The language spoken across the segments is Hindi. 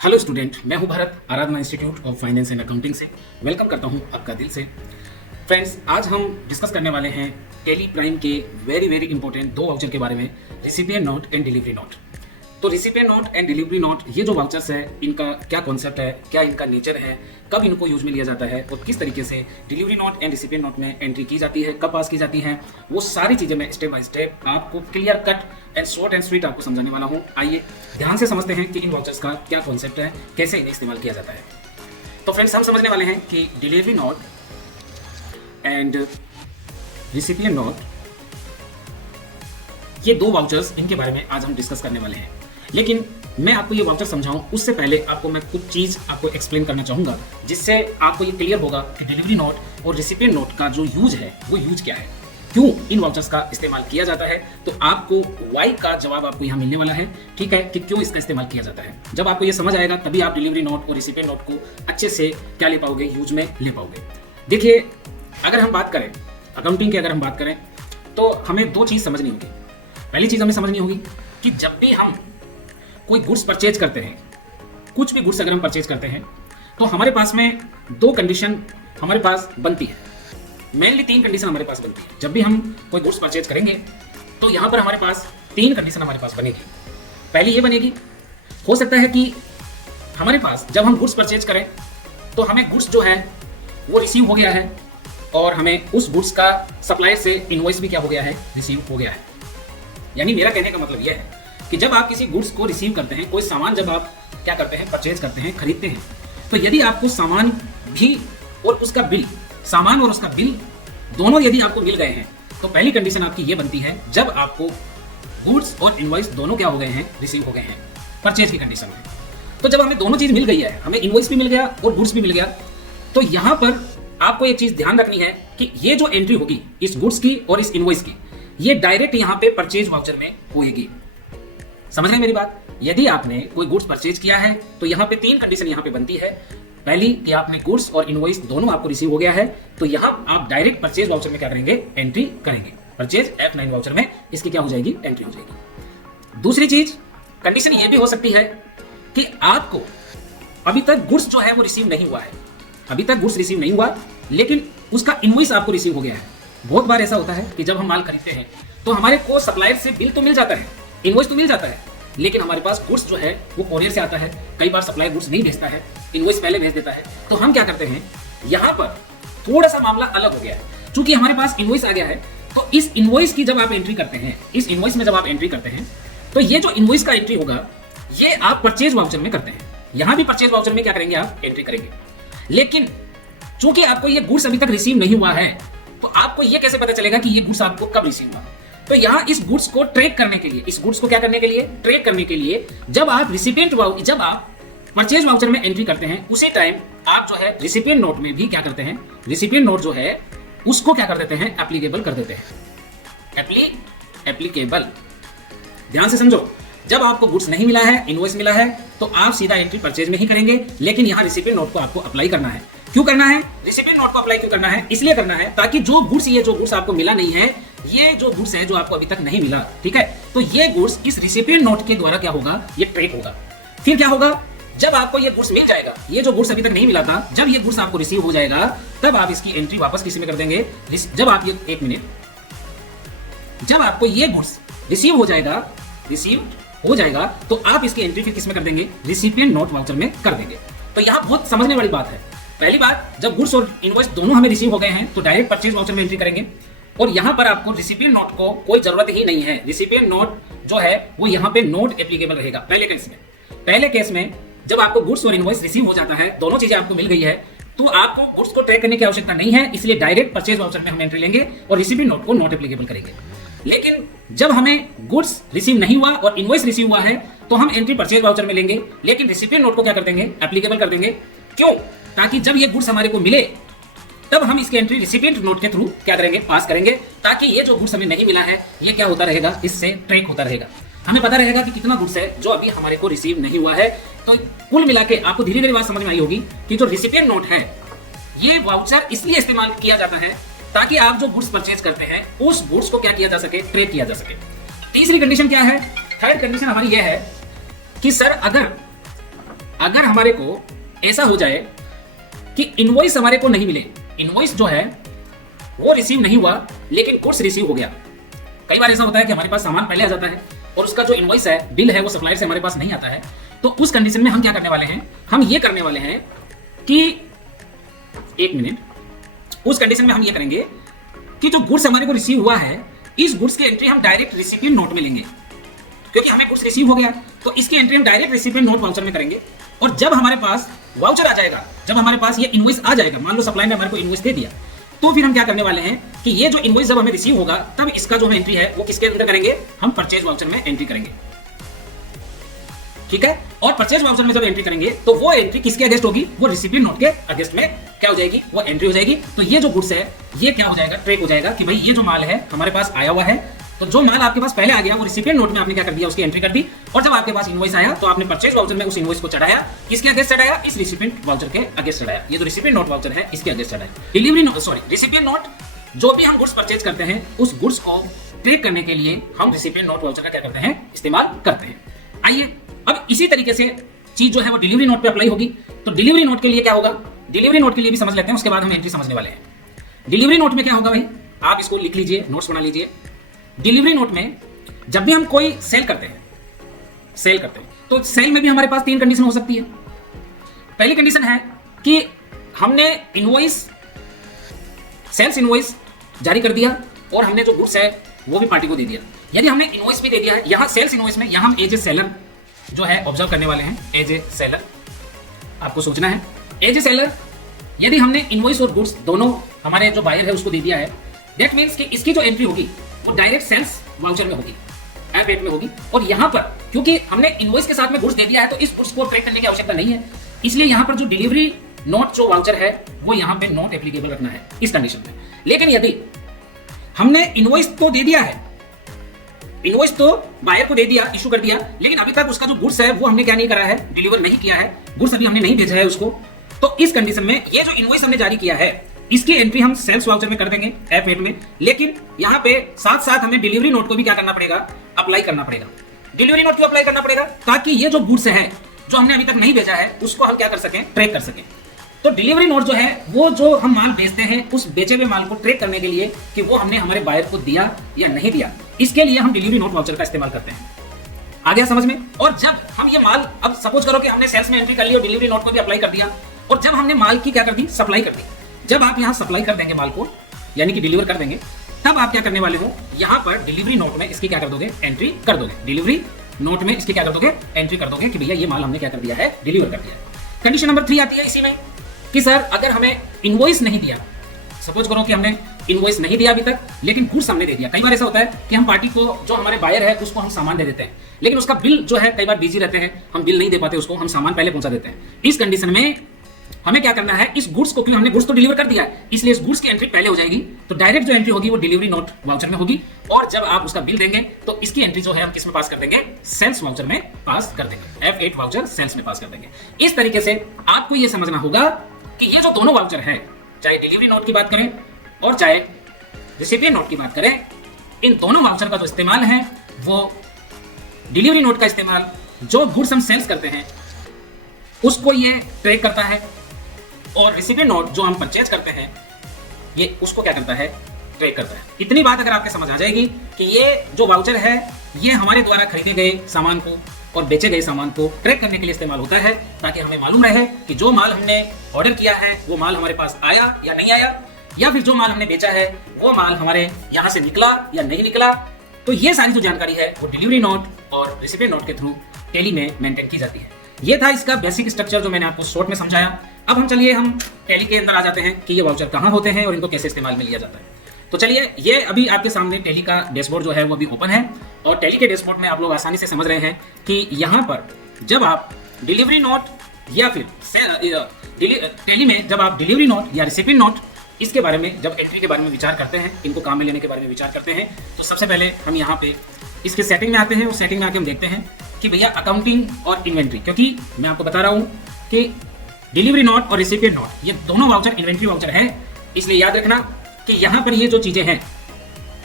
हेलो स्टूडेंट, मैं हूं Bharat, Aradhana institute of finance and accounting से। वेलकम करता हूं आपका दिल से। फ्रेंड्स, आज हम डिस्कस करने वाले हैं टेली प्राइम के वेरी इंपॉर्टेंट दो वाउचर के बारे में, recipient note and delivery note. तो recipient note and delivery note, ये जो वाउचर्स है, इनका क्या कॉन्सेप्ट है, क्या इनका नेचर है, कब इनको यूज में लिया जाता है और किस तरीके से delivery note and recipient note में एंट्री की जाती है, कब पास की जाती है, वो सारी चीजें मैं स्टेप बाय स्टेप आपको clear cut and short and sweet आपको समझाने वाला हूँ। आइए ध्यान से समझते हैं कि इन वाउचर्स का क्या कॉन्सेप्ट है, कैसे इन्हें इस्तेमाल किया जाता है। तो फ्रेंड्स, हम समझने वाले हैं कि delivery note and recipient note, ये दो वाउचर्स, इनके बारे में आज हम डिस्कस करने वाले हैं। लेकिन मैं आपको ये वाउचर समझाऊं उससे पहले आपको मैं कुछ चीज आपको एक्सप्लेन करना चाहूंगा, जिससे आपको ये क्लियर होगा कि डिलीवरी नोट और रिसिपिएंट नोट का जो यूज है वो यूज क्या है, क्यों इन वाउचर्स का इस्तेमाल किया जाता है। तो आपको वाई का जवाब आपको यहाँ मिलने वाला है, ठीक है, कि क्यों इसका इस्तेमाल किया जाता है। जब आपको ये समझ आएगा तभी आप डिलीवरी नोट और रिसिपिएंट नोट को अच्छे से क्या ले पाओगे, यूज में ले पाओगे। देखिए, अगर हम बात करें अकाउंटिंग की, अगर हम बात करें तो हमें दो चीज समझनी होगी। पहली चीज हमें समझनी होगी कि जब भी हम कोई गुड्स परचेज करते हैं, कुछ भी गुड्स अगर हम परचेज करते हैं, तो हमारे पास में दो कंडीशन हमारे पास बनती है। मेनली तीन कंडीशन हमारे पास बनती है। जब भी हम कोई गुड्स परचेज करेंगे तो यहां पर हमारे पास तीन कंडीशन हमारे पास बनेगी। पहली ये बनेगी, हो सकता है कि हमारे पास जब हम गुड्स परचेज करें तो हमें गुड्स जो है वो रिसीव हो गया है और हमें उस गुड्स का सप्लायर से इनवॉइस भी क्या हो गया है, रिसीव हो गया है। यानी मेरा कहने का मतलब यह है कि जब आप किसी गुड्स को रिसीव करते हैं, कोई सामान जब आप क्या करते हैं, परचेज करते हैं, खरीदते हैं, तो यदि आपको सामान भी और उसका बिल, सामान और उसका बिल दोनों यदि आपको मिल गए हैं, तो पहली कंडीशन आपकी ये बनती है जब आपको गुड्स और इनवॉइस दोनों क्या हो गए हैं, रिसीव हो गए हैं परचेज की कंडीशन में। तो जब हमें दोनों चीज मिल गई है, हमें इनवॉइस भी मिल गया और गुड्स भी मिल गया, तो यहां पर आपको एक चीज ध्यान रखनी है कि ये जो एंट्री होगी इस गुड्स की और इस इनवॉइस की, ये डायरेक्ट यहां पे परचेज वाउचर में होएगी। समझ रहे मेरी बात? यदि आपने कोई गुड्स परचेज किया है तो यहाँ पे तीन कंडीशन यहाँ पे बनती है। पहली कि आपने गुड्स और इनवॉइस दोनों आपको रिसीव हो गया है, तो यहाँ आप डायरेक्ट परचेज वाउचर में क्या करेंगे, एंट्री करेंगे। परचेज F9 वाउचर में इसकी क्या हो जाएगी, एंट्री हो जाएगी। दूसरी चीज, कंडीशन ये भी हो सकती है कि आपको अभी तक गुड्स जो है वो रिसीव नहीं हुआ है, अभी तक गुड्स रिसीव नहीं हुआ, लेकिन उसका इनवॉइस आपको रिसीव हो गया है। बहुत बार ऐसा होता है कि जब हम माल खरीदते हैं तो हमारे को सप्लायर से बिल तो मिल जाता है, इनवॉइस तो मिल जाता है, लेकिन हमारे पास गुड्स जो है वो कोरियर से आता है। कई बार सप्लायर गुड्स नहीं भेजता है, इनवॉइस पहले भेज देता है। तो हम क्या करते हैं, यहाँ पर थोड़ा सा मामला अलग हो गया है। चूंकि हमारे पास इनवॉइस आ गया है, तो इस इनवॉइस की जब आप एंट्री करते हैं, इस इनवॉइस में जब आप एंट्री करते हैं, तो ये जो इनवॉइस का एंट्री होगा ये आप परचेज वाउचर में करते हैं। यहाँ भी परचेज वाउचर में क्या करेंगे, आप एंट्री करेंगे। लेकिन चूंकि आपको ये गुड्स अभी तक रिसीव नहीं हुआ है, तो आपको ये कैसे पता चलेगा कि ये गुड्स आपको कब रिसीव हुआ। तो यहाँ इस गुड्स को ट्रैक करने के लिए, इस गुड्स को क्या करने के लिए, ट्रैक करने के लिए, जब आप जब आप परचेज वाउचर में एंट्री करते हैं, उसी टाइम आप जो है रिसिपिएंट नोट में भी क्या करते हैं, रिसिपिएंट नोट जो है उसको क्या कर देते हैं, एप्लीकेबल कर देते हैं। एप्लीकेबल, ध्यान से समझो। जब आपको गुड्स नहीं मिला है, इनवॉइस मिला है, तो आप सीधा एंट्री परचेज में ही करेंगे, लेकिन यहाँ रिसिपिएंट नोट को आपको अप्लाई करना है। क्यों करना है, रिसिपिएंट नोट को अप्लाई क्यों करना है, इसलिए करना है ताकि जो गुड्स आपको मिला नहीं है, ये जो गुड्स है जो आपको अभी तक नहीं मिला, ठीक है, तो ये गुड्स इस रिसिपिएंट नोट के द्वारा क्या होगा, ये ट्रैक होगा। फिर क्या होगा, जब आपको ये गुड्स मिल जाएगा, ये जो गुड्स अभी तक नहीं मिला था, जब ये गुड्स आपको रिसीव हो जाएगा, तब आप इसकी एंट्री वापस किसी में कर देंगे। जब आप ये, एक मिनट, जब आपको ये गुड्स रिसीव हो जाएगा, तो आप इसकी एंट्री फिर किसमें कर देंगे, रिसिपिएंट नोट वाउचर में कर देंगे। तो यहाँ बहुत समझने वाली बात है। पहली बात, जब गुड्स और इनवॉइस दोनों हमें रिसीव हो गए हैं, तो डायरेक्ट परचेज वाउचर में एंट्री करेंगे, और यहाँ पर आपको रिसिपिएंट नोट को कोई जरूरत ही नहीं है। रिसिपिएंट नोट जो है वो यहाँ पे नोट एप्लीकेबल रहेगा। पहले केस में जब आपको गुड्स और इनवॉइस रिसीव हो जाता है, दोनों चीजें आपको मिल गई है, तो आपको गुड्स को ट्रैक करने की आवश्यकता नहीं है, इसलिए डायरेक्ट परचेज वाउचर में हम एंट्री लेंगे और रिसिपिएंट नोट को नोट एप्लीकेबल करेंगे। लेकिन जब हमें गुड्स रिसीव नहीं हुआ और इनवॉइस रिसीव हुआ है, तो हम एंट्री परचेज वाउचर में लेंगे, लेकिन रिसिपिएंट नोट को क्या कर देंगे, एप्लीकेबल कर देंगे। क्यों, ताकि जब ये गुड्स हमारे को मिले, तब हम इसकी एंट्री रिसिपिएंट नोट के थ्रू क्या करेंगे, पास करेंगे, ताकि ये जो गुड्स हमें नहीं मिला है, ये क्या होता रहेगा, इससे ट्रैक होता रहेगा। हमें पता रहेगा कि कितना गुड्स है जो अभी हमारे को रिसीव नहीं हुआ है। तो कुल मिला के आपको धीरे धीरे बात समझ में आई होगी कि जो रिसिपिएंट नोट है, ये वाउचर इसलिए इस्तेमाल किया जाता है ताकि आप जो गुड्स परचेज करते हैं, उस गुड्स को क्या किया जा सके, ट्रैक किया जा सके। तीसरी कंडीशन क्या है, थर्ड कंडीशन हमारी यह है कि सर अगर अगर हमारे को ऐसा हो जाए कि इनवॉइस हमारे को नहीं मिले, इनवॉइस जो है वो रिसीव नहीं हुआ लेकिन गुड्स रिसीव हो गया। कई बार ऐसा होता है कि हमारे पास सामान पहले आ जाता है और उसका जो इनवॉइस है, बिल है, वो सप्लायर से हमारे पास नहीं आता है। तो उस कंडीशन में हम क्या करने वाले हैं, हम ये करने वाले हैं कि एक मिनट, उस कंडीशन में हम ये करेंगे कि जो गुड्स हमारे को रिसीव हुआ है, इस गुड्स की एंट्री हम डायरेक्ट रिसिपिएंट नोट में लेंगे, क्योंकि हमें गुड्स रिसीव हो गया तो इसकी एंट्री हम डायरेक्ट रिसिपिएंट नोट वाउचर में करेंगे। और जब हमारे पास वाउचर आ जाएगा, जब हमारे पास ये इनवॉइस आ जाएगा, मान लो सप्लाई ने हमारे को इनवॉइस दे दिया, तो फिर हम क्या करने वाले हैं कि ये जो इनवॉइस जब हमें रिसीव होगा तब इसका जो एंट्री है वो किसके अंदर करेंगे, हम परचेज वाउचर में एंट्री करेंगे। ठीक है, और परचेज वाउचर में जब एंट्री करेंगे तो वो एंट्री किसके अगेंस्ट होगी, वो रिसिपिएंट नोट के अगेंस्ट में क्या हो जाएगी, वो एंट्री हो जाएगी। तो ये जो गुड्स है ये क्या हो जाएगा, ट्रैक हो जाएगा कि भाई ये जो माल है हमारे पास आया हुआ है, तो जो माल आपके पास पहले आ गया वो रिसिपिएंट नोट में आपने क्या कर दिया, उसकी एंट्री कर दी। और जब आपके पास इनवॉइस आया तो आपने परचेज वाउचर में उस इनवॉइस को चढ़ाया, किसके अगेंस्ट चढ़ाया, इस रिसिपिएंट वाउचर के अगेंस्ट चढ़ाया। ये जो रिसिपिएंट नोट वाउचर है इसके अगेंस्ट चढ़ाया। Delivery note, sorry, recipient note, जो भी हम गुड्स परचेज करते हैं उस गुड्स को ट्रैक करने के लिए हम रिसिपिएंट नोट वाउचर का क्या करते हैं, इस्तेमाल करते हैं। आइए अब इसी तरीके से चीज जो है वो डिलीवरी नोट पे अप्लाई होगी। तो डिलीवरी नोट के लिए क्या होगा, डिलीवरी नोट के लिए भी समझ लेते हैं, उसके बाद हम एंट्री समझने वाले हैं। डिलीवरी नोट में क्या होगा भाई, आप इसको लिख लीजिए, नोट्स बना लीजिए। डिलीवरी नोट में जब भी हम कोई सेल करते हैं, तो सेल में भी हमारे पास 3 कंडीशन हो सकती है। पहली कंडीशन है कि हमने इनवॉइस, सेल्स इनवॉइस जारी कर दिया और हमने जो गुड्स है वो भी पार्टी को दे दिया। यदि हमने इनवॉइस भी दे दिया है, यहाँ सेल्स इनवॉइस में यहाँ हम एज ए सेलर जो है ऑब्जर्व करने वाले हैं, एज ए सेलर आपको सोचना है। एज ए सेलर यदि हमने इनवॉइस और गुड्स दोनों हमारे जो बायर है उसको दे दिया है, दैट मींस कि इसकी जो एंट्री होगी वो डायरेक्ट सेल्स वाउचर में होगी, F8 में होगी। और यहाँ पर क्योंकि हमने इनवॉइस के साथ में गुड्स दे दिया है तो इस गुड्स को ट्रैक करने की आवश्यकता नहीं है, इसलिए यहाँ पर जो डिलीवरी नोट जो वाउचर है वो यहाँ पे नॉट एप्लीकेबल रखना है इस कंडीशन में। लेकिन यदि हमने इनवॉइस तो दे दिया है, इनवॉइस तो बायर को दे दिया, इशू कर दिया, लेकिन अभी तक उसका जो गुड्स है वो हमने क्या नहीं करा है, डिलीवर नहीं किया है, गुड्स अभी हमने नहीं भेजा है उसको, तो इस कंडीशन में ये जो इनवॉइस हमने जारी किया है इसकी एंट्री हम सेल्स वाउचर में कर देंगे F8 में। लेकिन यहाँ पे साथ साथ हमें डिलीवरी नोट को भी क्या करना पड़ेगा, अप्लाई करना पड़ेगा। डिलीवरी नोट क्यों अप्लाई करना पड़ेगा, ताकि ये जो गुड्स है जो हमने अभी तक नहीं भेजा है उसको हम क्या कर सकें, ट्रैक कर सकें। तो डिलीवरी नोट जो है वो जो हम माल बेचते हैं उस बेचे हुए माल को ट्रैक करने के लिए कि वो हमने हमारे बायर को दिया या नहीं दिया, इसके लिए हम डिलीवरी नोट वाउचर का इस्तेमाल करते हैं। आ गया समझ में। और जब हम ये माल, अब सपोज करो कि हमने सेल्स में एंट्री कर ली और डिलीवरी नोट को भी अप्लाई कर दिया, और जब हमने माल की क्या कर दी, सप्लाई कर दी। जब आप यहाँ सप्लाई कर देंगे माल को, यानी कि डिलीवर कर देंगे, तब आप क्या करने वाले हो, यहाँ पर डिलीवरी नोट में इसकी क्या कर दोगे, एंट्री कर दोगे। डिलीवरी नोट में इसकी क्या कर दोगे, एंट्री कर दोगे कि भैया ये माल हमने क्या कर दिया है, डिलीवर कर दिया है। कंडीशन नंबर 3 आती है इसी में कि सर अगर हमें इनवॉइस नहीं दिया, सपोज करो कि हमने इनवॉइस नहीं दिया अभी तक लेकिन गुड्स हमने दे दिया। कई बार ऐसा होता है कि हम पार्टी को, जो हमारे बायर है उसको हम सामान दे देते हैं, लेकिन उसका बिल जो है कई बार बिजी रहते हैं, हम बिल नहीं दे पाते उसको, हम सामान पहले पहुंचा देते हैं। इस कंडीशन में हमें क्या करना है, इस गुड्स को, क्योंकि हमने गुड्स तो डिलीवर कर दिया है इसलिए इस गुड्स की एंट्री पहले हो जाएगी, तो डायरेक्ट जो एंट्री होगी वो डिलीवरी नोट वाउचर में होगी। और जब आप उसका बिल देंगे तो इसकी एंट्री जो है हम किस में पास कर देंगे, सेल्स वाउचर में पास कर देंगे, F8 वाउचर सेल्स में पास कर देंगे। इस तरीके से आपको यह समझना होगा कि ये जो दोनों वाउचर है, चाहे डिलीवरी नोट की बात करें और चाहे रिसिपिएंट नोट की बात करें, इन दोनों वाउचर का जो इस्तेमाल है वो डिलीवरी नोट का इस्तेमाल जो गुड्स हम सेल्स करते हैं उसको ये ट्रैक करता है, और रिसिपिएंट नोट जो हम परचेज करते हैं ये उसको क्या करता है, ट्रैक करता है। इतनी बात अगर आपके समझ आ जाएगी कि ये जो वाउचर है ये हमारे द्वारा खरीदे गए सामान को और बेचे गए सामान को ट्रैक करने के लिए इस्तेमाल होता है, ताकि हमें मालूम रहे कि जो माल हमने ऑर्डर किया है वो माल हमारे पास आया या नहीं आया, या फिर जो माल हमने बेचा है वो माल हमारे यहाँ से निकला या नहीं निकला। तो ये सारी जो जानकारी है वो डिलीवरी नोट और रिसिपिएंट नोट के थ्रू टैली में मेंटेन की जाती है। ये था इसका बेसिक स्ट्रक्चर जो मैंने आपको शॉर्ट में समझाया। अब हम चलिए हम टैली के अंदर आ जाते हैं कि ये वाउचर कहाँ होते हैं और इनको कैसे इस्तेमाल में लिया जाता है। तो चलिए, ये अभी आपके सामने टैली का डैशबोर्ड जो है वो अभी ओपन है, और टैली के डैशबोर्ड में आप लोग आसानी से समझ रहे हैं कि यहाँ पर जब आप डिलीवरी नोट या फिर टैली में जब आप डिलीवरी नोट या रिसिपिएंट नोट इसके बारे में, जब एंट्री के बारे में विचार करते हैं, इनको काम में लेने के बारे में विचार करते हैं, तो सबसे पहले हम यहाँ पे इसके सेटिंग में आते हैं। उस सेटिंग में आके हम देखते हैं कि भैया अकाउंटिंग और इन्वेंट्री, क्योंकि मैं आपको बता रहा हूँ कि डिलीवरी नोट और रिसिपिएंट नोट ये दोनों वाउचर इन्वेंट्री वाउचर हैं, इसलिए याद रखना कि यहाँ पर ये जो चीज़ें हैं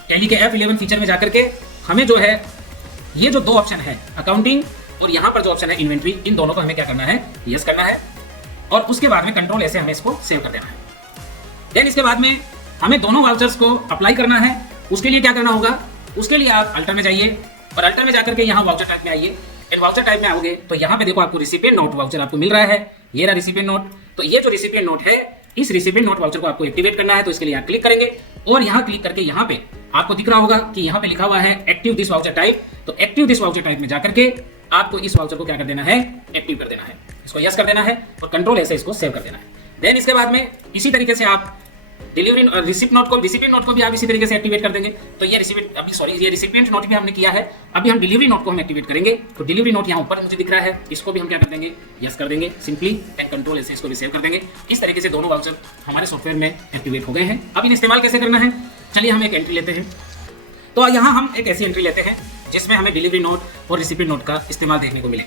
टैली के F11 फीचर में जाकर के हमें जो है ये जो 2 ऑप्शन है, अकाउंटिंग और यहाँ पर जो ऑप्शन है इन्वेंट्री, इन दोनों को हमें क्या करना है, यस करना है। और उसके बाद में कंट्रोल ऐसे हमें इसको सेव कर देना है। देन इसके बाद में हमें दोनों वाउचर्स को अप्लाई करना है। उसके लिए क्या करना होगा, उसके लिए आप अल्टर में जाइए और अल्टर में जाकर के यहाँ वाउचर टाइप में आइए। इन वाउचर टाइप में आओगे तो यहाँ पे देखो आपको रिसिपिएंट नोट वाउचर आपको मिल रहा है, ये रहा रिसिपिएंट नोट। तो ये जो रिसिपिएंट नोट है, इस रिसिपिएंट नोट वाउचर को आपको एक्टिवेट करना है। तो इसके लिए आप क्लिक करेंगे और यहाँ क्लिक करके यहाँ पे आपको दिख रहा होगा कि यहाँ पे लिखा हुआ है एक्टिव दिस वाउचर टाइप। तो एक्टिव दिस वाउचर टाइप में जाकर के आपको इस वाउचर को क्या कर देना है, एक्टिव कर देना है। इसको यस कर देना है और कंट्रोल ऐसे इसको सेव कर देना है। देन इसके बाद में इसी तरीके से आप डिलीवरी रिसिप्ट नोट को भी आप इसी तरीके से एक्टिवेट कर देंगे। तो ये रिसिपिएंट नोट भी हमने किया है। अभी हम डिलीवरी नोट को हम एक्टिवेट करेंगे। तो डिलीवरी नोट यहाँ ऊपर मुझे दिख रहा है, इसको भी हम क्या कर देंगे, यस कर देंगे सिंपली, एंड कंट्रोल ऐसे इसको भी सेव कर देंगे। इस तरीके से दोनों वाउचर हमारे सॉफ्टवेयर में एक्टिवेट हो गए हैं। अब इन इस्तेमाल कैसे करना है, चलिए हम एक एंट्री लेते हैं। तो यहाँ हम एक ऐसी एंट्री लेते हैं जिसमें हमें डिलीवरी नोट और रिसिपिएंट नोट का इस्तेमाल देखने को मिले।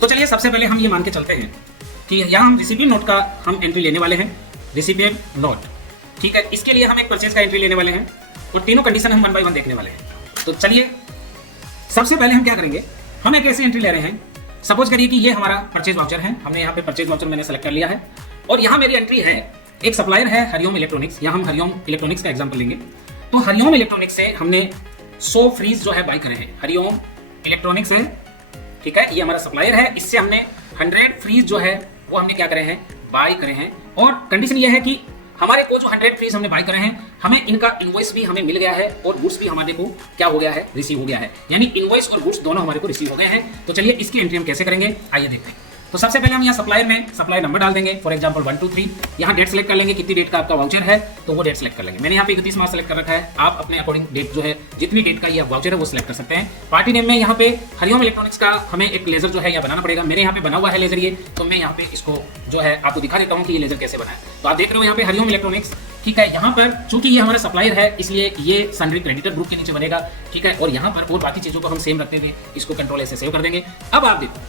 तो चलिए सबसे पहले हम ये मान के चलते हैं कि यहाँ हम रिसिपिएंट नोट का हम एंट्री लेने वाले हैं, रिसिपिएंट नोट, ठीक है। इसके लिए हम एक परचेज का एंट्री लेने वाले हैं और तीनों कंडीशन हम 1 बाय 1 देखने वाले हैं। तो चलिए सबसे पहले हम क्या करेंगे, हम एक ऐसी एंट्री ले रहे हैं। सपोज करिए कि ये हमारा परचेज वाउचर है, हमने यहाँ पे परचेज वाउचर मैंने सेलेक्ट कर लिया है और यहाँ मेरी एंट्री है, एक सप्लायर है हरिओम इलेक्ट्रॉनिक्स। यहाँ हम हरिओम इलेक्ट्रॉनिक्स का एग्जाम्पल लेंगे। तो हरिओम इलेक्ट्रॉनिक्स से हमने 100 फ्रीज जो है बाय करे हैं। हरिओम इलेक्ट्रॉनिक्स है, ठीक है, ये हमारा सप्लायर है। इससे हमने 100 फ्रीज जो है वो हमने क्या करे हैं, बाय करे हैं। और कंडीशन ये है कि हमारे को जो 100 फ्रीज हमने बाय करे हैं, हमें इनका इनवॉइस भी हमें मिल गया है और गुड्स भी हमारे को क्या हो गया है, रिसीव हो गया है। यानी इनवॉइस और गुड्स दोनों हमारे को रिसीव हो गए हैं। तो चलिए इसकी एंट्री हम कैसे करेंगे, आइए देखते हैं। तो सबसे पहले हम यहाँ सप्लायर में सप्लाई नंबर डाल देंगे, फॉर एग्जांपल 1 2 3। यहाँ डेट सेलेक्ट कर लेंगे, कितनी डेट का आपका वाउचर है तो वो डेट सेलेक्ट कर लेंगे। मैंने यहाँ पे 31 मार्च सेलेक्ट कर रखा है। आप अपने अकॉर्डिंग डेट जो है, जितनी डेट का ये वाउचर है वो सिलेक्ट कर सकते हैं। पार्टी नेम में यहाँ पे हरिओम इलेक्ट्रॉनिक्स का हमें एक लेजर जो है यहाँ बनाना पड़ेगा। मेरे यहाँ पे बना हुआ है लेजर ये, तो मैं यहाँ पे इसको जो है आपको दिखा देता हूँ कि ये लेजर कैसे बना है। तो आप देख रहे हो यहाँ पे हरिओम इलेक्ट्रॉनिक्स, ठीक है। यहाँ पर चूंकि ये हमारा सप्लायर है इसलिए ये सनरी क्रेडिटर ग्रुप के नीचे बनेगा, ठीक है। और यहाँ पर और बाकी चीजों को हम सेम रखते हुए इसको कंट्रोल ऐसे सेव कर देंगे। अब आप देखो,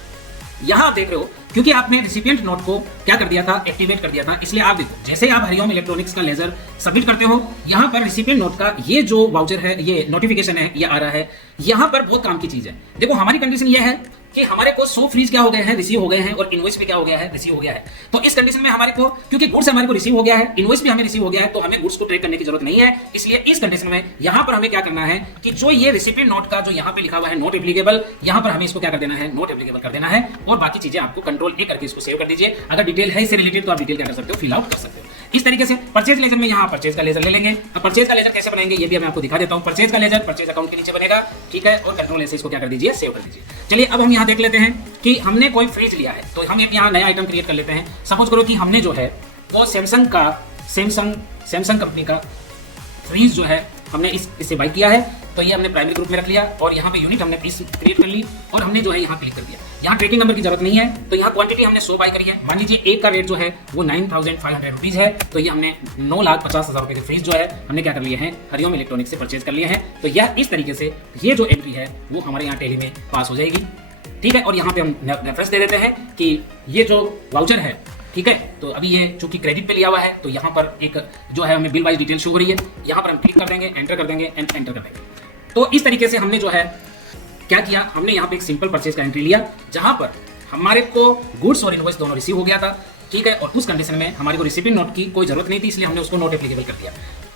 यहाँ आप देख रहे हो क्योंकि आपने रिसिपिएंट नोट को क्या कर दिया था, एक्टिवेट कर दिया था, इसलिए आप देखो जैसे आप हरिओम इलेक्ट्रॉनिक्स का लेजर सबमिट करते हो, यहाँ पर रिसिपिएंट नोट का ये जो वाउचर है, ये नोटिफिकेशन है, ये आ रहा है। यहाँ पर बहुत काम की चीज है। देखो हमारी कंडीशन ये है कि हमारे को 100 फ्रीज क्या हो गए हैं, रिसीव हो गए हैं, और इनवॉइस भी क्या हो गया है, रिसीव हो गया है। तो इस कंडीशन में हमारे को, क्योंकि गुड्स हमारे को रिसीव हो गया है, इनवॉइस भी हमें रिसीव हो गया है, तो हमें गुड्स को ट्रैक करने की जरूरत नहीं है। इसलिए इस कंडीशन में यहाँ पर हमें क्या करना है कि जो ये रिसिपिएंट नोट का जो यहाँ पे लिखा हुआ है नॉट एप्लीकेबल, यहाँ पर हमें इसको क्या कर देना है, नॉट एप्लीकेबल कर देना है। और बाकी चीजें आपको कंट्रोल ए करके इसको सेव कर दीजिए। अगर डिटेल है इससे रिलेटेड तो आप डिटेल क्या कर सकते हो, फिल आउट कर सकते हो। इस तरीके से परचेज लेजर में यहाँ परचेज का लेजर ले लेंगे। अब परचेज का लेजर कैसे बनाएंगे ये भी मैं आपको दिखा देता हूँ। परचेज का लेजर परचेज अकाउंट के नीचे बनेगा, ठीक है। और कंट्रोल ऐसे इसको क्या कर दीजिए, सेव कर दीजिए। चलिए अब हम यहाँ देख लेते हैं कि हमने कोई फ्रीज लिया है, तो हम एक यहाँ नया आइटम क्रिएट कर लेते हैं। सपोज करो कि हमने जो है वो सैमसंग कंपनी का फ्रीज जो है हमने इससे बाय किया है। तो ये हमने प्राइमरी ग्रुप में रख लिया और यहाँ पे यूनिट हमने पीस क्रिएट कर ली और हमने जो है यहाँ क्लिक कर दिया। यहाँ ट्रैकिंग नंबर की जरूरत नहीं है, तो यहाँ क्वांटिटी हमने 100 बाय करी है। मान लीजिए एक का रेट जो है वो 9,500 रुपीज है, तो ये हमने 9,50,000 रुपए के फ्रीज जो है हमने क्या कर लिए हैं, हरिओम इलेक्ट्रॉनिक्स से परचेज कर लिए हैं। तो यह इस तरीके से ये जो एंट्री है वो हमारे यहाँ टेली में पास हो जाएगी, ठीक है। और यहाँ पे हम रेफरेंस दे देते हैं कि ये जो वाउचर है, ठीक है। तो अभी ये चूंकि क्रेडिट पे लिया हुआ है तो यहाँ पर एक जो है हमें बिल वाइज डिटेल शो हो रही है। यहाँ पर हम क्लिक कर देंगे, एंटर कर देंगे, एंटर कर देंगे। तो इस तरीके से हमने जो है क्या किया, हमने यहाँ पे एक सिंपल परचेज का एंट्री लिया जहाँ पर हमारे को गुड्स और इनवॉइस दोनों रिसीव हो गया था, ठीक है। और उस कंडीशन में हमारे को रिसिपिएंट नोट की कोई जरूरत नहीं थी, इसलिए हमने उसको नोट एप्लीकेबल कर दिया।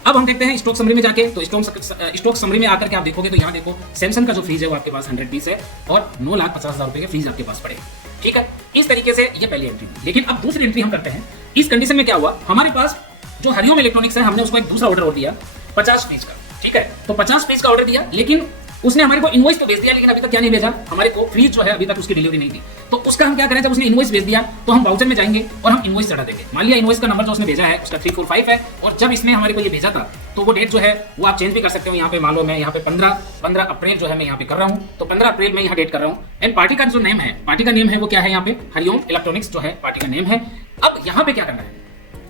अब हम देखते हैं स्टॉक समरी में जाके। तो स्टॉक समरी में आकर के आप देखोगे तो यहाँ देखो सैमसंग का जो फ्रीज है वो आपके पास 100 पीस है और 9,50,000 रुपए के फ्रीज आपके पास पड़े, ठीक है। इस तरीके से ये पहली एंट्री थी। लेकिन अब दूसरी एंट्री हम करते हैं। इस कंडीशन में क्या हुआ, हमारे पास जो हरिओम इलेक्ट्रॉनिक्स है हमने उसको एक दूसरा ऑर्डर दिया 50 पीस का, ठीक है। तो 50 पीस का ऑर्डर दिया, लेकिन उसने हमारे को इनवॉइस तो भेज दिया, लेकिन अभी तक क्या नहीं भेजा, हमारे को फ्रीज जो है अभी तक उसकी डिलीवरी नहीं थी। तो उसका हम क्या करें, जब उसने इनवॉइस भेज दिया तो हम वाउचर में जाएंगे और हम इनवॉइस चढ़ा देंगे। मान लिया इनवॉइस का नंबर जो उसने भेजा है उसका 345 है, और जब इसने हमारे को ये भेजा था तो वो डेट जो है वो आप चेंज भी कर सकते हो। यहाँ पे मान लो मैं यहाँ पे 15 अप्रैल जो है मैं यहाँ पे कर रहा हूँ, तो 15 अप्रैल में यहाँ डेट कर रहा हूँ। एंड पार्टी का जो नेम है, पार्टी का नेम है वो क्या है, यहाँ पे हरिओम इलेक्ट्रॉनिक्स जो है पार्टी का नेम है। अब यहाँ पे क्या करना है,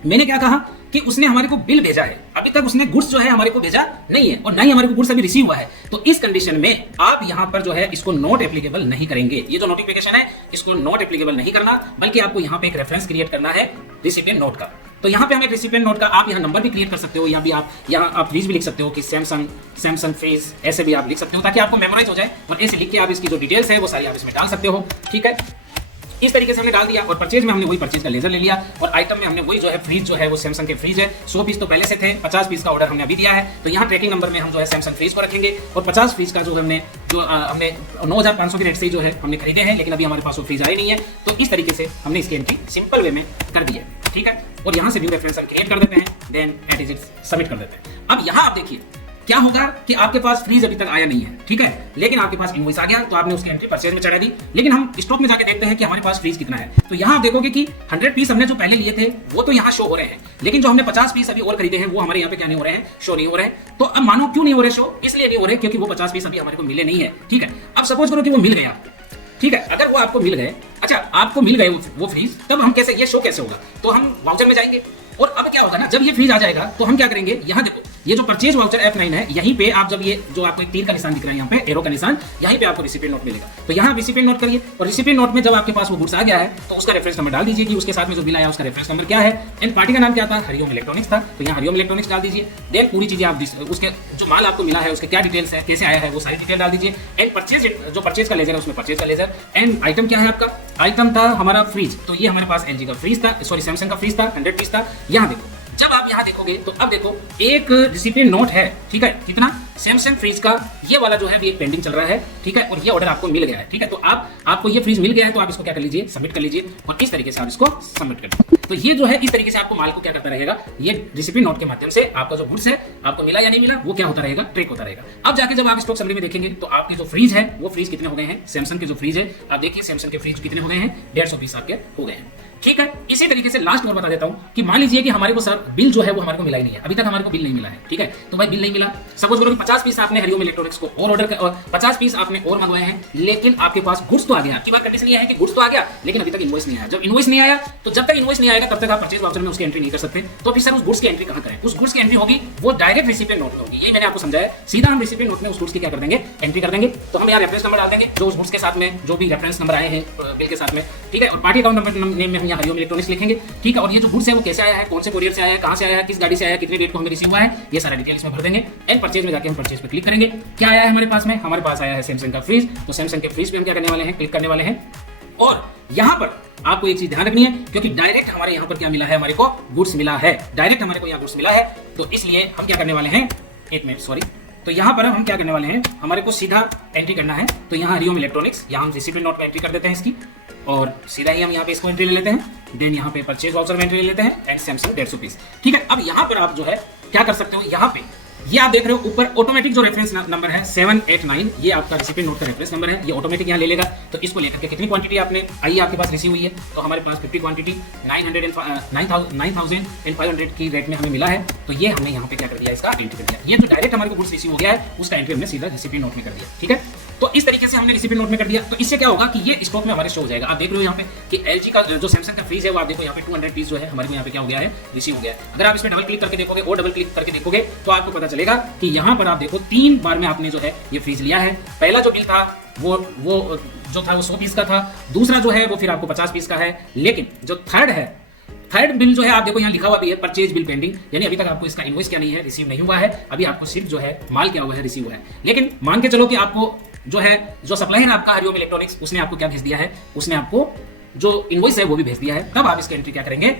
मैंने क्या कहा कि उसने हमारे को बिल भेजा है, अभी तक उसने गुड्स जो है हमारे को भेजा नहीं है और ना ही हमारे को गुड्स अभी रिसीव हुआ है। तो इस कंडीशन में आप यहाँ पर जो है इसको नॉट एप्लीकेबल नहीं करेंगे। ये जो नोटिफिकेशन है इसको नॉट एप्लीकेबल नहीं करना, बल्कि आपको यहाँ पे एक रेफरेंस क्रिएट करना है रिसिपिएंट नोट का। तो यहाँ पे हमें रिसिपिएंट नोट का आप यहाँ नंबर भी क्रिएट कर सकते हो, यहाँ आप फ्रीज भी लिख सकते हो कि सैमसंग फ्रीज, ऐसे भी आप लिख सकते हो ताकि आपको मेमोराइज हो जाए, और ऐसे लिख के आप इसकी जो डिटेल्स है वो सारी आप इसमें डाल सकते हो। ठीक है, इस तरीके से हमने डाल दिया। और परचेज में हमने वही परचेज का लेजर ले लिया, और आइटम में हमने वही जो है फ्रीज जो है वो सैमसंग के फ्रीज है। 100 पीस तो पहले से थे, 50 पीस का ऑर्डर हमने अभी दिया है, तो यहाँ ट्रैकिंग नंबर में हम जो है सैमसंग फ्रीज को रखेंगे। और 50 फ्रीज का जो हमने 9,500 के रेट से जो है हमने खरीदे हैं, लेकिन अभी हमारे पास वो फ्रीज आए नहीं है, तो इस तरीके से हमने इसकी एंट्री सिंपल वे में कर दी है। ठीक है, और यहाँ से न्यू रेफरेंस हम क्रिएट कर देते हैं, देन एट इज सबमिट कर देते हैं। अब यहाँ आप देखिए क्या होगा कि आपके पास फ्रीज अभी तक आया नहीं है, ठीक है, लेकिन आपके पास इनवॉइस आ गया, तो आपने उसकी एंट्री परचेज में चढ़ा दी। लेकिन हम स्टॉक में जाके देखते हैं कि हमारे पास फ्रीज कितना है, तो यहाँ आप देखोगे कि 100 पीस हमने जो पहले लिए थे वो तो यहाँ शो हो रहे हैं, लेकिन जो हमने 50 पीस अभी और खरीदे हैं वो हमारे यहाँ पे क्या नहीं हो रहे हैं, शो नहीं हो रहे हैं। तो अब मानो क्यों नहीं हो रहे शो, इसलिए नहीं हो रहे क्योंकि वो 50 पीस अभी हमारे को मिले नहीं है। ठीक है, अब सपोज करो कि वो मिल गए आपको, ठीक है, अगर वो आपको मिल गए, अच्छा आपको मिल गए वो फ्रीज, तब हम कैसे, ये शो कैसे होगा, तो हम वाउचर में जाएंगे। और अब क्या होगा ना, जब ये फ्रीज आ जाएगा तो हम क्या करेंगे, यहाँ देखो ये जो परचेज वाउचर F9 है, यहीं पे आप जब ये जो आपको एक तीर का निशान दिख रहा है, यहाँ पे एरो का निशान, यहीं पे आपको रिसिपिएंट नोट मिलेगा। तो यहाँ रिसिपिएंट नोट करिए, और रिसिपिएंट नोट में जब आपके पास वो गुड्स आ गया है तो उसका रेफरेंस नंबर डाल दीजिए कि उसके साथ में जो बिल आया उसका रेफरेंस नंबर क्या है, एंड पार्टी का नाम क्या था, हरिओम इलेक्ट्रॉनिक्स था, तो यहाँ हरिओम इलेक्ट्रॉनिक्स डाल दीजिए। देन पूरी चीजें आप उसके जो माल आपको मिला है उसके क्या डिटेल्स है, कैसे आया है, वो सारी डिटेल डाल दीजिए। एंड परचेज, जो परचेज का लेजर है उसमें परचेज का लेजर, एंड आइटम क्या है आपका, आइटम था हमारा फ्रीज, तो ये हमारे पास LG का फ्रीज था, सॉरी सैमसंग का फ्रीज था, 100 पीस था। यहाँ देखो, जब आप यहाँ देखोगे तो अब देखो एक रिसिपिएंट नोट है, ठीक है, कितना, सैमसंग फ्रीज का ये वाला जो है अभी एक पेंडिंग चल रहा है। ठीक है, और ये ऑर्डर आपको मिल गया है। ठीक है, तो आपको ये फ्रीज मिल गया है, तो आप इसको क्या कर लीजिए, सबमिट कर लीजिए, और इस तरीके से आप इसको सबमिट कर दीजिए। तो ये जो है इस तरीके से आपको माल को क्या करता रहेगा, ये रिसिपिएंट नोट के माध्यम से आपका जो गुड्स है आपको मिला या नहीं मिला वो क्या होता रहेगा, ट्रैक होता रहेगा। अब जाके जब आप स्टॉक समरी में देखेंगे तो आपके जो फ्रीज है वो फ्रीज कितने हो गए हैं, सैमसंग के जो फ्रीज है आप देखिए सैमसंग के फ्रीज कितने हो गए हैं, 150 पीस आपके हो गए हैं। ठीक है, इसी तरीके से लास्ट और बता देता हूं कि मान लीजिए कि हमारे को सर बिल जो है वो हमारे को मिला ही नहीं है, अभी तक हमारे को बिल नहीं मिला है। ठीक है, तो भाई बिल नहीं मिला, सपोज करो कि 50 पीस आपने हरिओम इलेक्ट्रॉनिक्स को और ऑर्डर 50 पीस आपने और मंगवाए हैं, लेकिन आपके पास गुड्स तो आ गया। आपकी बात कंडीशन ये है कि गुड्स तो आ गया, लेकिन अभी तक इनवॉइस नहीं आया। जब इनवॉइस नहीं आया, तो जब तक इनवॉइस नहीं आएगा तब तक आप परचेज वाउचर में उसकी एंट्री नहीं कर सकते। तो फिर सर उस गुड्स की एंट्री कहां करें, उस गुड्स की एंट्री होगी वो डायरेक्ट रिसिपिएंट नोट में होगी। यही मैंने आपको समझाया, सीधा हम रिसिपिएंट नोट में उस गुड्स की क्या कर देंगे, एंट्री कर देंगे। तो हम यहाँ रेफरेंस नंबर डाल देंगे जो उस गुड्स के साथ में जो भी रेफरेंस नंबर आए हैं बिल के साथ में। ठीक है, और पार्टी अकाउंट नंबर नेम में हम यहाँ हरिओम इलेक्ट्रॉनिक्स लिखेंगे। ठीक है, और ये जो गुड्स है वो कैसे आया है, कौन से कोरियर से आया है, कहां से आया है, किस गाड़ी से आया है, कितने डेट को हमें रिसीव हुआ है, ये सारा डिटेल इसमें भर देंगे। एंड परचेज में जाके हम परचेज पे क्लिक करेंगे। क्या आया है हमारे पास में, हमारे पास आया है सैमसंग का फ्रीज, तो सैमसंग के फ्रीज पे हम क्या करने वाले हैं, क्लिक करने वाले हैं। और यहाँ पर आपको एक चीज ध्यान रखनी है, क्योंकि डायरेक्ट हमारे यहाँ पर क्या मिला है, हमारे को गुड्स मिला है, डायरेक्ट हमारे को यहाँ गुड्स मिला है, तो इसलिए हम क्या करने वाले हैं, एक मिनट सॉरी, तो यहाँ पर हम क्या करने वाले हैं, हमारे को सीधा एंट्री करना है। तो यहाँ हरिओम इलेक्ट्रॉनिक्स, यहाँ हम रिसिपिएंट नोट में एंट्री कर देते हैं इसकी, और सीधा ही हम यहाँ पे इसको एंट्री ले लेते हैं। देन यहाँ पे परचेज वाउचर में एंट्री ले लेते हैं, एंड सैमसंग 150 पीस। ठीक है, अब यहाँ पर आप जो है क्या कर सकते हो, यहाँ पे ये आप देख रहे हो ऊपर ऑटोमेटिक जो रेफरेंस नंबर है 789, ये आपका रिसिपिएंट नोट का रेफरेंस नंबर है, ये ऑटोमेटिक यहाँ ले लेगा। तो इसको लेकर के कितनी क्वांटिटी आपने आई आपके पास रिसीव हुई है, तो हमारे पास 50 क्वांटिटी 9,500 की रेट में हमें मिला है। तो ये हमने यहाँ पे क्या कर दिया, इसका एंट्री कर दिया। ये जो डायरेक्ट हमारे को गुड्स रिसीव हो गया है उसका एंट्री हमने सीधा रिसिपिएंट नोट में कर दिया। ठीक है, तो इस तरीके से हमने रिसिपिएंट नोट में कर दिया। तो इससे क्या होगा कि ये स्टॉक में हमारे शो हो जाएगा। आप देख रहे हो यहाँ पे कि LG का जो सैमसंग का फ्रीज है वो आप देखो यहाँ पे 200 पीस जो है हमारे को यहाँ पे क्या हो गया है, रिसीव हो गया है। अगर आप इसमें डबल क्लिक करके देखोगे और डबल क्लिक करके देखोगे तो आपको पता चलेगा कि यहाँ पर आप देखो 3 बार में आपने जो है ये फ्रीज लिया है। पहला जो बिल था वो जो था वो 100 पीस का था, दूसरा जो है वो फिर आपको 50 पीस का है, लेकिन जो थर्ड बिल जो है आप देखो यहाँ लिखा हुआ भी है परचेज बिल पेंडिंग, यानी अभी तक आपको इसका इनवॉइस क्या नहीं है, रिसीव नहीं हुआ है। अभी आपको सिर्फ जो है माल क्या हुआ है, रिसीव हुआ है। लेकिन मान के चलो कि आपको जो है जो सप्लायर आपका हरिओम इलेक्ट्रॉनिक्स, उसने आपको क्या भेज दिया है, उसने आपको जो इनवॉइस है वो भी भेज दिया है। तब आप इसकी एंट्री क्या करेंगे,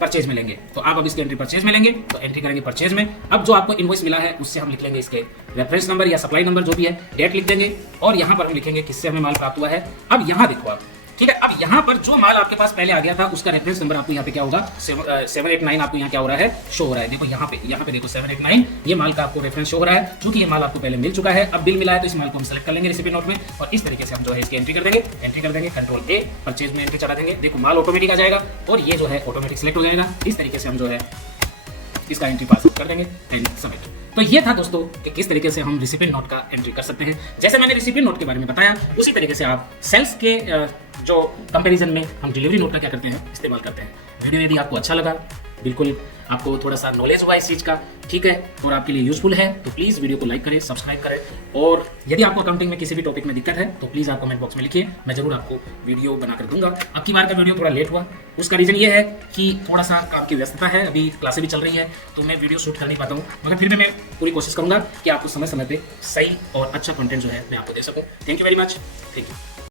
परचेज में लेंगे। तो आप अब इसकी एंट्री परचेज में लेंगे, तो एंट्री करेंगे परचेज में। अब जो आपको इनवॉइस मिला है उससे हम लिख लेंगे इसके रेफरेंस नंबर या सप्लाई नंबर जो भी है, डेट लिख देंगे, और यहाँ पर हम लिखेंगे किससे हमें माल प्राप्त हुआ है। अब यहाँ देखो आप, ठीक है, अब यहाँ पर जो माल आपके पास पहले आ गया था उसका रेफरेंस नंबर आपको यहाँ पे क्या होगा, 789 आपको यहाँ क्या हो रहा है, शो हो रहा है। देखो यहाँ पे देखो 789, ये माल का आपको रेफरेंस शो हो रहा है। चूंकि ये माल आपको पहले मिल चुका है, अब बिल मिला है, तो इस माल को हम सेलेक्ट कर लेंगे रिसिपिएंट नोट में, और इस तरीके से हम जो है इसकी एंट्री कर देंगे। कंट्रोल A, परचेज में एंट्री चला देंगे। देखो माल ऑटोमेटिक आ जाएगा और ये जो है ऑटोमेटिक सिलेक्ट हो जाएगा। इस तरीके से हम जो है इसका एंट्री पास कर देंगे, देन सबमिट। तो ये था दोस्तों कि किस तरीके से हम रिसिपिएंट नोट का एंट्री कर सकते हैं। जैसे मैंने रिसिपिएंट नोट के बारे में बताया, उसी तरीके से आप सेल्स के जो कंपैरिजन में हम डिलीवरी नोट का क्या करते हैं, इस्तेमाल करते हैं। वीडियो यदि आपको अच्छा लगा बिल्कुल आपको थोड़ा सा नॉलेज हुआ इस चीज़ का, ठीक है, और आपके लिए यूजफुल है, तो प्लीज़ वीडियो को लाइक करें, सब्सक्राइब करें। और यदि आपको अकाउंटिंग में किसी भी टॉपिक में दिक्कत है तो प्लीज़ आप कमेंट बॉक्स में लिखिए, मैं ज़रूर आपको वीडियो बनाकर दूंगा। अब की बार का वीडियो थोड़ा लेट हुआ, उसका रीज़न ये है कि थोड़ा सा काम की व्यस्तता है, अभी क्लासें भी चल रही है तो मैं वीडियो शूट कर नहीं पाता हूँ, मगर फिर भी मैं पूरी कोशिश करूँगा कि आपको समय समय पर सही और अच्छा कंटेंट जो है मैं आपको दे सकूँ। Thank you very much, thank you.